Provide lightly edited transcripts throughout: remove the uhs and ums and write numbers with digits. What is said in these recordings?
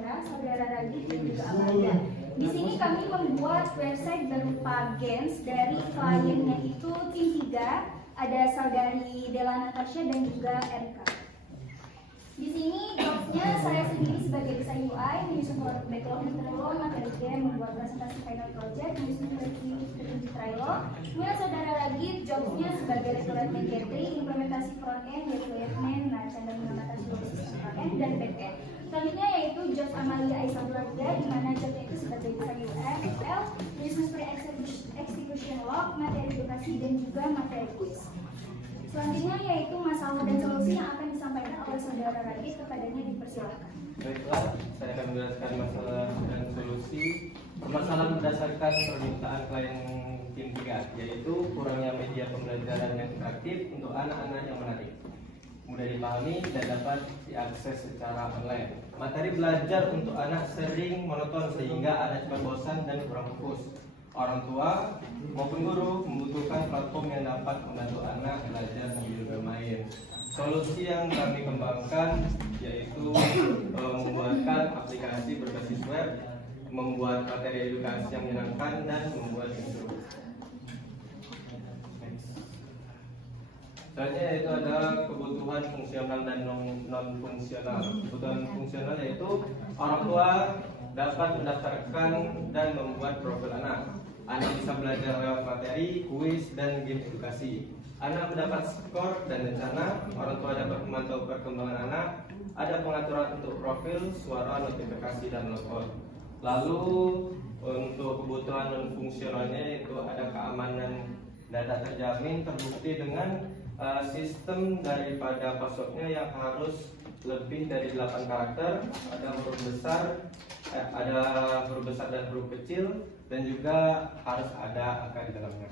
Chandra, Saudara Radit, dan juga Amalia. Di sini kami membuat website berupa games dari kliennya itu tim 3, ada saudari Dela Natasha dan juga Erika. Di sini jobsnya saya sendiri sebagai desain UI, menyusun produk backlog dan Trello, materi game, membuat presentasi final project, menyusun review di Trello. Kemudian saudara Radit jobsnya sebagai regulatory gathering, implementasi front end, yaitu Yasmin, dan mengatasi sistem front end dan back end. Selanjutnya yaitu jobs Amalia Aisyah Keluarga, di mana jobnya itu sebagai desain UI, FL, menyusun execution log, materi edukasi dan juga materi quiz. Selanjutnya yaitu masalah dan solusi yang akan disampaikan oleh saudara Radit, kepadanya dipersilahkan. Baiklah, saya akan menjelaskan masalah dan solusi. Masalah berdasarkan permintaan klien tim 3, yaitu kurangnya media pembelajaran yang interaktif untuk anak-anak yang menarik, mudah dipahami dan dapat diakses secara online. Materi belajar untuk anak sering monoton sehingga anak cepat bosan dan kurang fokus. Orang tua maupun guru membutuhkan platform yang dapat membantu anak belajar sambil bermain. Solusi yang kami kembangkan yaitu membuatkan aplikasi berbasis web, membuat materi edukasi yang menyenangkan, dan membuat intro. Selanjutnya yaitu ada kebutuhan fungsional dan non fungsional. Kebutuhan fungsional yaitu orang tua dapat mendaftarkan dan membuat profil anak. Anak bisa belajar lewat materi, kuis, dan game edukasi. Anak mendapat skor dan rencana. Orang tua dapat memantau perkembangan anak. Ada pengaturan untuk profil, suara, notifikasi, dan logout. Lalu untuk kebutuhan non fungsionalnya itu ada keamanan data terjamin, terbukti dengan sistem daripada passwordnya yang harus lebih dari 8 karakter, ada huruf besar, dan huruf kecil, dan juga harus ada angka di dalamnya.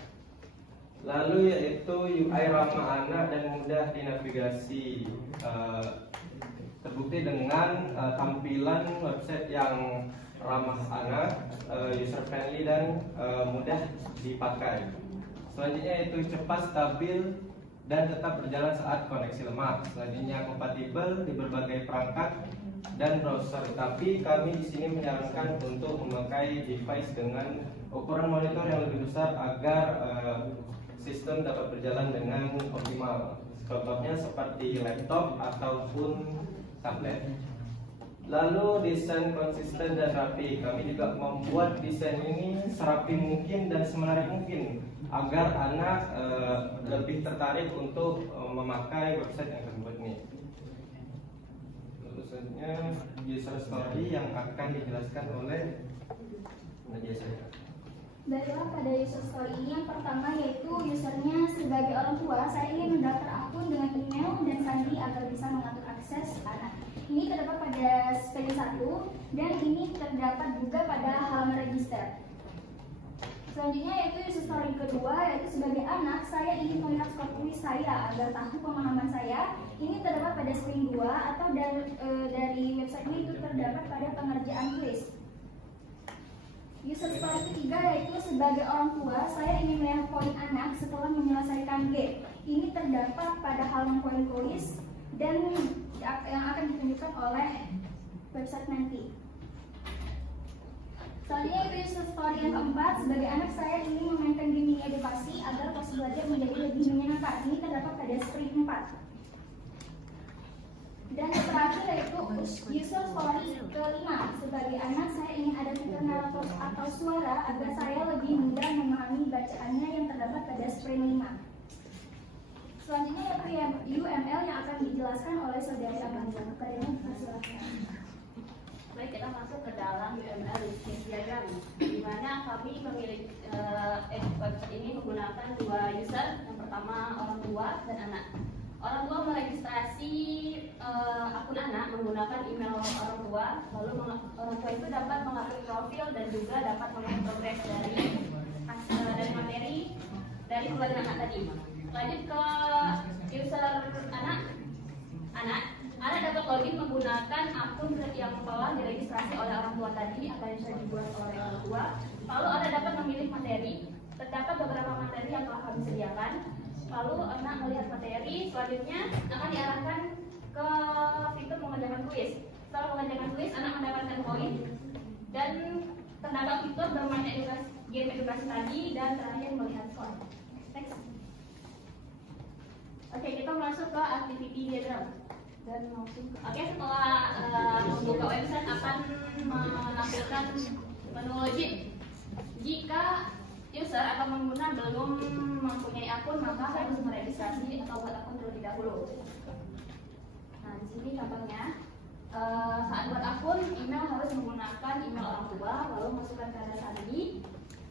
Lalu yaitu UI ramah anak dan mudah dinavigasi, terbukti dengan tampilan website yang ramah anak, user friendly dan mudah dipakai. Selanjutnya yaitu cepat, stabil, dan tetap berjalan saat koneksi lemah. Selanjutnya kompatibel di berbagai perangkat dan browser. Tapi kami di sini menyarankan untuk memakai device dengan ukuran monitor yang lebih besar agar sistem dapat berjalan dengan optimal. Contohnya seperti laptop ataupun tablet. Lalu desain konsisten dan rapi. Kami juga membuat desain ini serapi mungkin dan semenarik mungkin agar anak lebih tertarik untuk memakai website yang kami buat ini. Lalu selanjutnya user story yang akan dijelaskan oleh Nadia saya. Baiklah, pada user story ini yang pertama yaitu usernya sebagai orang tua, saya ingin mendaftar akun dengan email dan sandi agar bisa mengatur akses anak. Ini terdapat pada page 1 dan ini terdapat juga pada halaman register. Selanjutnya yaitu user story kedua, yaitu sebagai anak saya ingin melihat skor kuis saya agar tahu pemahaman saya. Ini terdapat pada screen 2 atau dari website ini itu terdapat pada pengerjaan kuis. User story ketiga yaitu sebagai orang tua saya ingin melihat poin anak setelah menyelesaikan game. Ini terdapat pada halaman poin kuis dan yang akan ditunjukkan oleh website nanti. Selanjutnya itu user story yang keempat, sebagai anak saya ingin memainkan game edukasi agar proses belajar menjadi lebih menyenangkan. Ini terdapat pada screen 4. Dan yang terakhir yaitu user story kelima, sebagai anak saya ingin ada fitur narator atau suara agar saya lebih mudah memahami bacaannya yang terdapat pada screen 5. Selanjutnya yaitu UML yang akan dijelaskan oleh saudari Amanda. Kepadanya dipersilakan. Baik, kita masuk ke dalam UML Business Diagram, di mana kami memiliki website ini menggunakan dua user. Yang pertama orang tua dan anak. Orang tua meregistrasi akun anak menggunakan email orang tua, lalu orang tua itu dapat mengatur profil dan juga dapat melihat progres dari materi dari keluarga anak tadi. Lanjut ke user anak dapat login menggunakan akun yang telah diregistrasi oleh orang tua tadi atau yang sudah dibuat oleh orang tua. Lalu anak dapat memilih materi. Terdapat beberapa materi yang telah kami sediakan. Lalu anak melihat materi, selanjutnya akan diarahkan ke fitur mengerjakan kuis. Setelah mengerjakan kuis, anak mendapatkan poin dan terdapat fitur bermain game edukasi tadi dan terakhir melihat skor. Next. Oke, kita masuk ke activity diagram dan langsung. Oke, setelah membuka website akan menampilkan menu login. Jika user atau pengguna belum mempunyai akun, maka harus meregistrasi atau buat akun terlebih dahulu. Nah, di sini contohnya, saat buat akun, email harus menggunakan email orang tua, lalu masukkan kata sandi.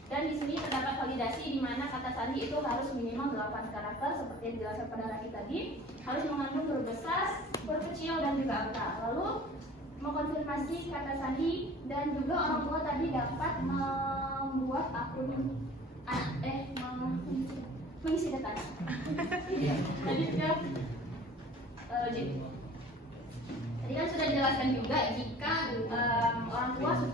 Dan di sini terdapat validasi di mana kata sandi itu harus minimal 8 karakter seperti yang dijelaskan pada Raki tadi, harus mengandung huruf besar, huruf kecil dan juga angka. Lalu mengkonfirmasi kata sandi dan juga orang tua tadi dapat membuat akun mengisi data. Tadi sudah login. Tadi kan sudah dijelaskan juga jika orang tua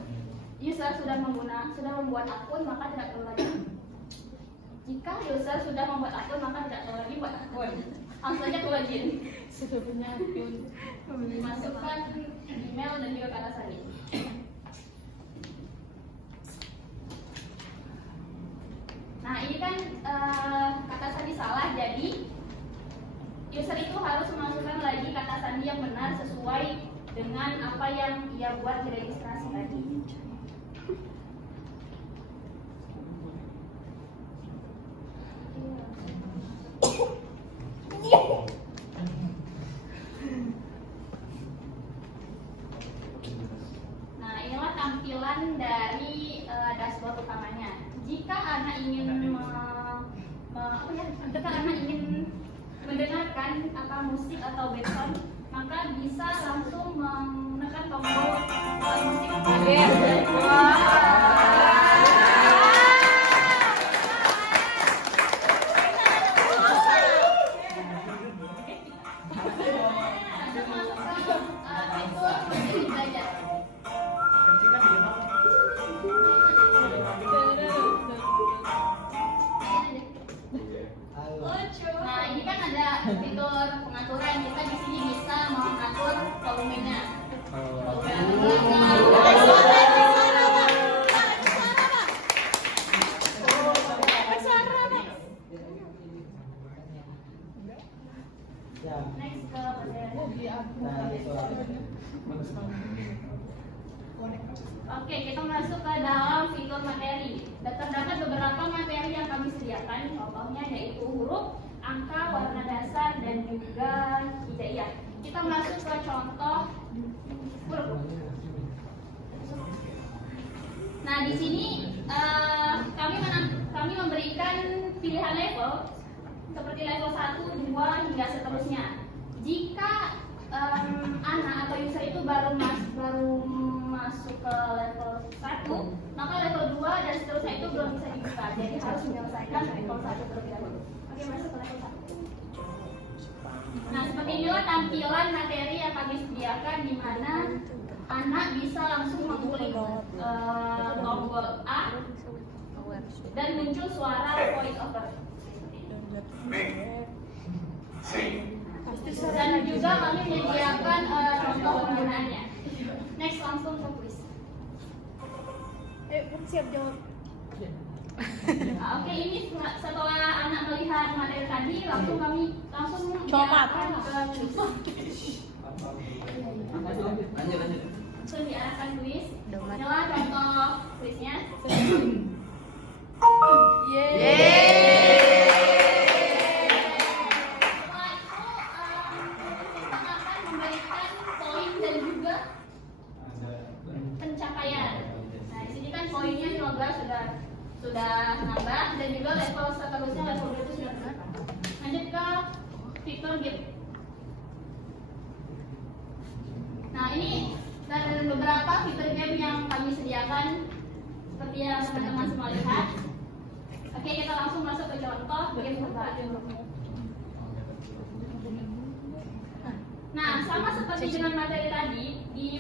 user sudah membuat akun maka tidak perlu lagi. Jika user sudah membuat akun maka tidak perlu lagi buat akun. Langsung saja ke login. Sudah punya akun. Masukkan email dan juga kata sandi. Nah, ini kan kata sandi salah, jadi user itu harus memasukkan lagi kata sandi yang benar sesuai dengan apa yang ia buat di registrasi tadi. Nah, inilah tampilan dari dashboard utamanya. Jika anak ingin mendengarkan musik atau background, maka bisa langsung menekan tombol musik. Nah, ini kan ada fitur pengaturan. Kita di sini bisa mengatur volumenya. Next ke Oke, kita masuk ke dalam fitur materi. Dan terdapat beberapa materi yang kami sediakan, contohnya yaitu huruf, angka, warna dasar, dan juga hijaiyah. Kita masuk ke contoh huruf. Nah, di sini kami memberikan pilihan level seperti level 1, 2, hingga seterusnya. Jika anak atau user itu baru masuk ke level 1, maka level 2 dan seterusnya itu belum bisa dibuka. Jadi harus menyelesaikan level 1 terlebih dahulu. Oke, masuk ke level 1. Nah, seperti inilah tampilan materi yang kami sediakan, di mana anak bisa langsung mengklik tombol A dan muncul suara voice over. Dan juga kami menyediakan contoh penggunaannya. Next, langsung ke quiz. Siap jawab. Oke, ini setelah anak melihat materi tadi, langsung kami Coba. diarahkan ke quiz. Lanjut. Langsung diarahkan quiz. Inilah contoh quiznya. Setelah itu, kita akan memberikan poin dan juga pencapaian. Nah, di sini kan poinnya semoga sudah nambah dan juga level seterusnya level 2 itu sudah nambah. Lanjut ke fitur game. Nah, ini dan beberapa fitur game yang kami sediakan seperti yang teman-teman semua lihat. Oke, kita langsung masuk ke contoh game pertama. Nah, sama seperti dengan materi tadi, di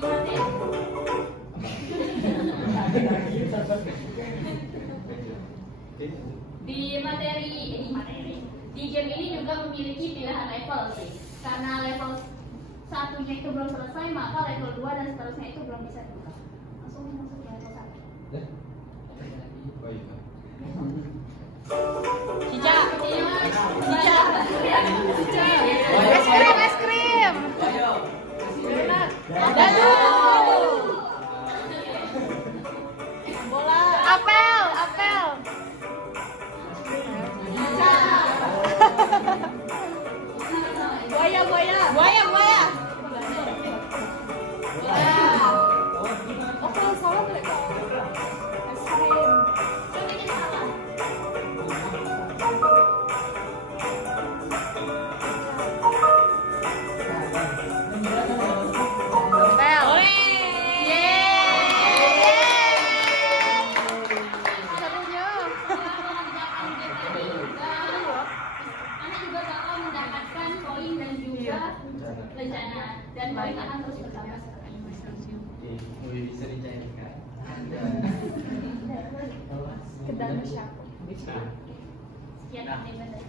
game ini juga memiliki pilihan level, karena satunya itu belum selesai, maka level 2 dan seterusnya itu belum bisa dibuka. Langsung masuk ke level 1. Oh iya. Cica. Cica. Es krim. Donat. Dadu. Bola. Apel. Buaya. Oke, salah mereka. Es krim. Coba bikin salah. Apel. Serunya. Mengerjakan game tadi juga, Anak juga bakal mendapatkan poin dan juga rencana, dan poin akan terus bertambah. Bisa dicairkan. Kedal siapa? Sekian menit.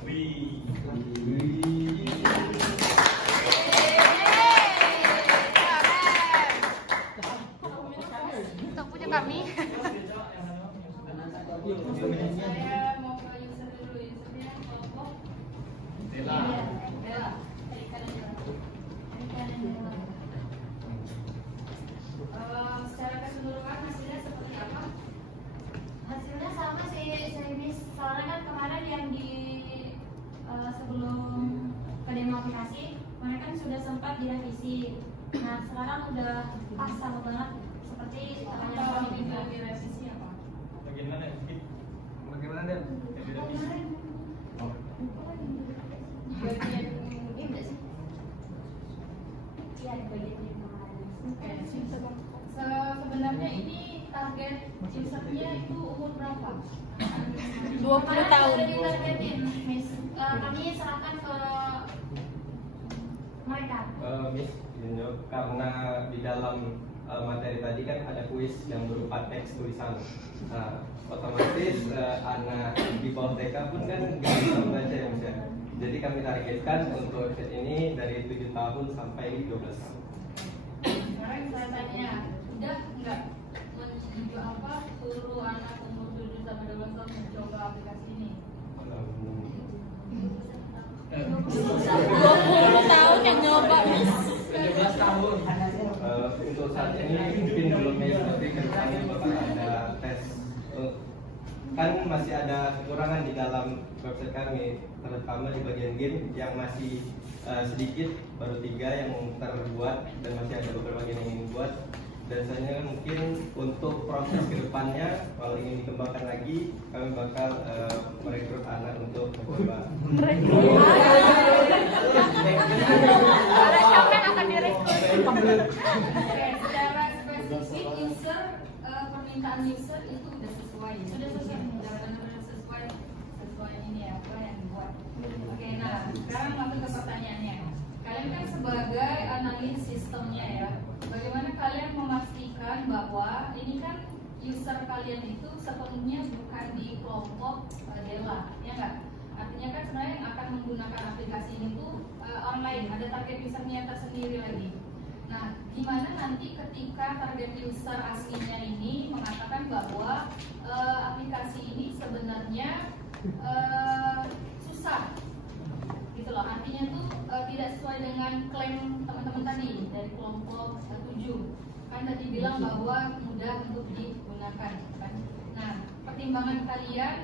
Untuk punya kami. Saya mau ke user dulu, usernya kelompok Bella. Dari kanan Bella. Secara keseluruhan hasilnya seperti apa? Hasilnya sama sih, Miss. Soalnya kan kemarin yang di sebelum ke demo aplikasi, mereka kan sudah sempat direvisi. Nah, sekarang udah pas sama banget seperti yang direvisi apa? Bagaimana Dan? Kemarin. Bagian ini enggak sih? Iya, ada bagian yang kemarin. Sebenarnya ini target usernya itu umur berapa? 20 tahun. Sudah ditargetin, Miss. Kami serahkan ke mereka. Miss Junjo, karena di dalam materi tadi kan ada kuis yang berupa teks tulisan. Otomatis anak di bawah TK pun kan nggak bisa membaca ya Miss ya. Jadi kami targetkan untuk website ini dari 7 tahun sampai 12 tahun. Sekarang saya tanya, udah nggak menuju apa suruh anak umur 7 sampai 12 tahun mencoba aplikasi ini? 20 tahun yang nyoba, Miss. 17 tahun. Untuk saat ini mungkin belum ya, tapi kedepannya bakal ada tes. Kan masih ada kekurangan di dalam website kami, terutama di bagian game yang masih sedikit, baru 3 yang terbuat dan masih ada beberapa game yang ingin buat. Dan saya mungkin untuk proses kedepannya kalau ingin dikembangkan lagi, kami bakal merekrut anak untuk mencoba. Ada siapa yang akan direkrut? Oke, secara spesifik user permintaan user itu sudah sesuai, sudah sesuai ini ya apa yang dibuat. Oke, nah sekarang masuk ke pertanyaannya. Kalian kan sebagai analis sistemnya ya, bagaimana kalian memastikan bahwa ini kan user kalian itu sepenuhnya bukan di kelompok Della, ya nggak? Artinya kan sebenarnya yang akan menggunakan aplikasi ini tuh orang lain, ada target usernya tersendiri lagi. Nah, gimana nanti ketika target user aslinya ini mengatakan bahwa aplikasi ini sebenarnya susah, gitu loh. Artinya tuh tidak sesuai dengan klaim teman-teman tadi dari kelompok 7. Kan tadi bilang bahwa mudah untuk digunakan, kan? Nah, pertimbangan kalian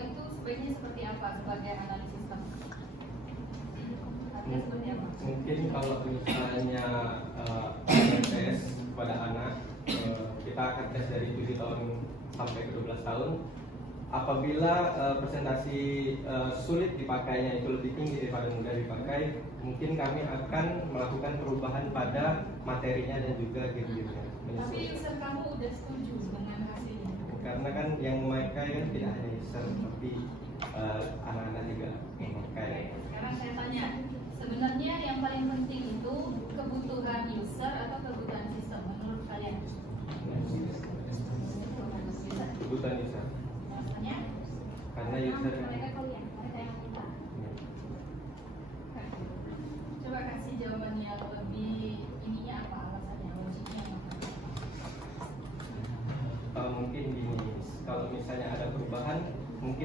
itu sebaiknya seperti apa sebagai analis sistem? Seperti apa? Mungkin kalau misalnya tes pada anak, kita akan tes dari 7 tahun sampai ke 12 tahun. Apabila presentasi sulit dipakainya itu lebih tinggi daripada mudah dipakai, mungkin kami akan melakukan perubahan pada materinya dan juga game-gamenya. Tapi user kamu udah setuju dengan hasilnya? Karena kan yang memakai kan tidak hanya user, tapi anak-anak juga memakai. Sekarang saya tanya, sebenarnya yang paling penting itu kebutuhan user atau kebutuhan sistem menurut kalian? Kebutuhan user. Alasannya? Karena user Mereka yang minta. Coba kasih jawabannya.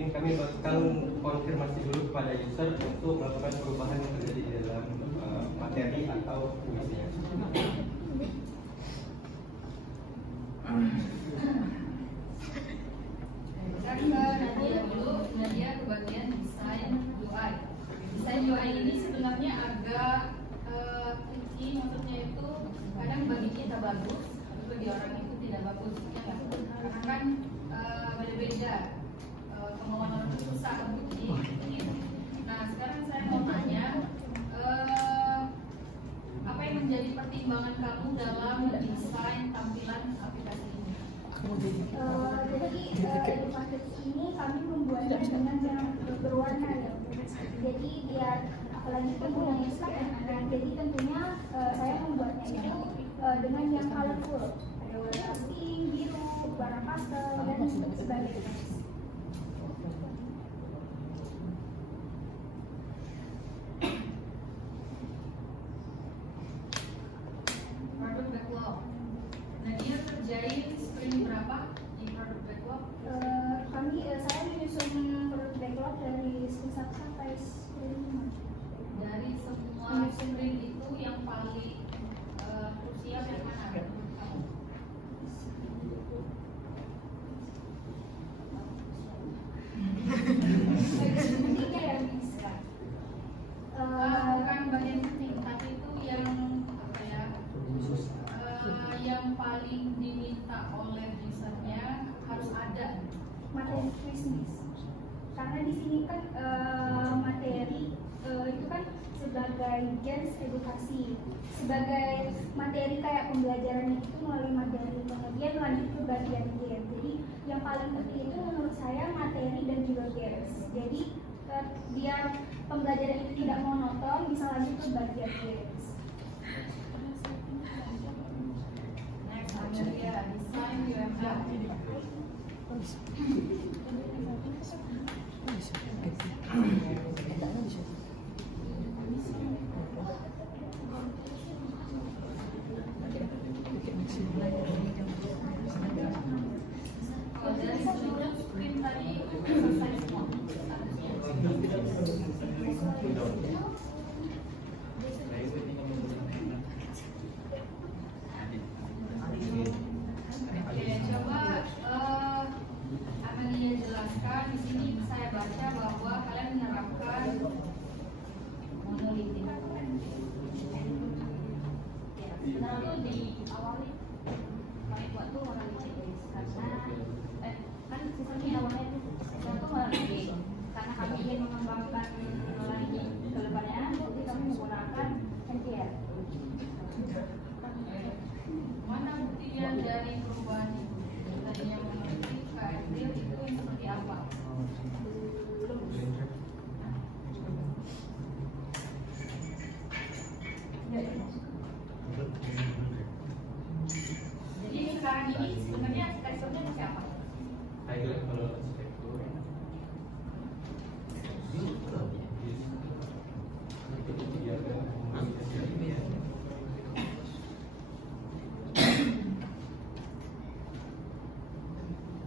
mungkin kami bakal konfirmasi dulu kepada user untuk melakukan perubahan yang terjadi di dalam materi atau puisinya. Nadia dulu, Nadia ke bagian desain UI. Desain UI ini sebenarnya agak tricky, maksudnya itu kadang bagi kita bagus, tapi bagi orang itu tidak bagus, ya nggak? Karena kan beda-beda, kemauan orang itu susah bukti. Nah sekarang saya mau tanya, apa yang menjadi pertimbangan kamu dalam desain tampilan aplikasi ini? Jadi edukasi ini kami membuatnya dengan yang berwarna ya. Jadi biar apalagi penggunanya sekarang, jadi tentunya saya membuatnya itu dengan yang colorful, ada warna pink, biru, warna pastel dan sebagainya. Product backlog. Nadia kerjain sprint berapa di product backlog? Saya menyusun produk backlog dari sprint 1 sampai sprint 5. Dari semua sprint itu yang paling krusial yang mana? Kamu? Pentingnya yang bisa. Bukan bagian penting, tapi itu yang apa ya? Yang paling diminta oleh usernya harus ada. Materi bisnis, karena di sini kan materi itu kan sebagai gens edukasi, sebagai materi kayak pembelajaran itu melalui materi, kemudian lanjut ke bagian game. Jadi yang paling penting itu menurut saya materi dan juga games. Jadi biar pembelajaran itu tidak monoton, bisa lanjut ke bagian games. Next, Amelia, design UML. Kalau dari seluruh screen tadi selesai semua. Oke, coba Amelia jelaskan. Di sini saya baca bahwa kalian menerapkan monolitik. Ya, sebenarnya tuh di awal nih kami buat tuh monolitik karena kan sistemnya awalnya tuh monolitik karena kami ingin mengembangkan lagi ke depannya, jadi kami menggunakan NPR. Mana buktinya dari perubahan itu? Tadinya monolitik ke NPR itu yang seperti apa? Jadi sekarang ini sebenarnya teksturnya masih apa? High level arsitektur.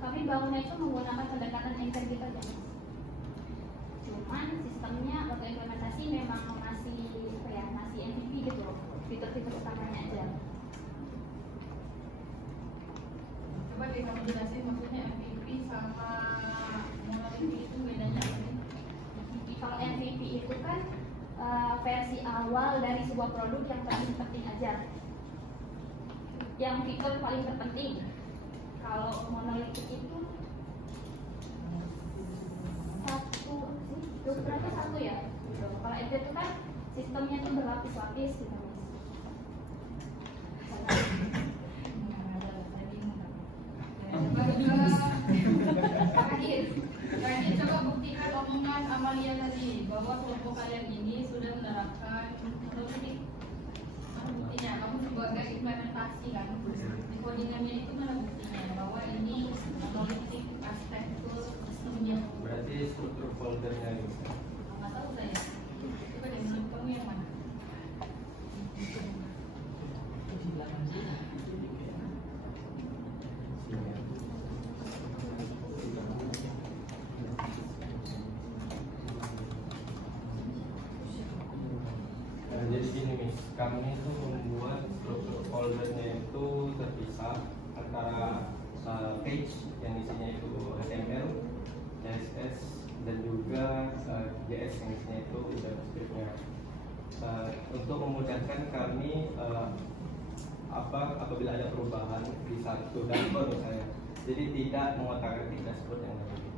Kami bangunnya itu menggunakan pendekatan integratif aja. Cuman sistemnya waktu implementasi memang masih apa ya, masih MVP gitu loh. Fitur-fitur utamanya aja. Coba deh kamu jelasin maksudnya MVP sama monolitik itu bedanya apa sih? Kalau MVP itu kan versi awal dari sebuah produk yang paling penting aja, yang fitur paling terpenting. Kalau monolitik itu berarti satu ya. Gitu. Kalau MVP itu kan sistemnya tuh berlapis-lapis gitu. Terakhir coba buktikan omongan Amalia tadi bahwa kelompok kalian ini sudah menerapkan monolitik. Mana buktinya? Kamu sebagai implementasi kan di codingannya itu mana buktinya bahwa ini monolitik arsitektur sistemnya? Berarti struktur foldernya gitu. Nggak tahu saya. Coba deh menurut kamu yang mana? kami itu membuat struktur foldernya itu terpisah antara page yang isinya itu HTML, CSS, dan juga JS yang isinya itu JavaScript-nya. Untuk memudahkan kami apabila ada perubahan di satu dashboard misalnya, jadi tidak mengotak-atik dashboard yang lain.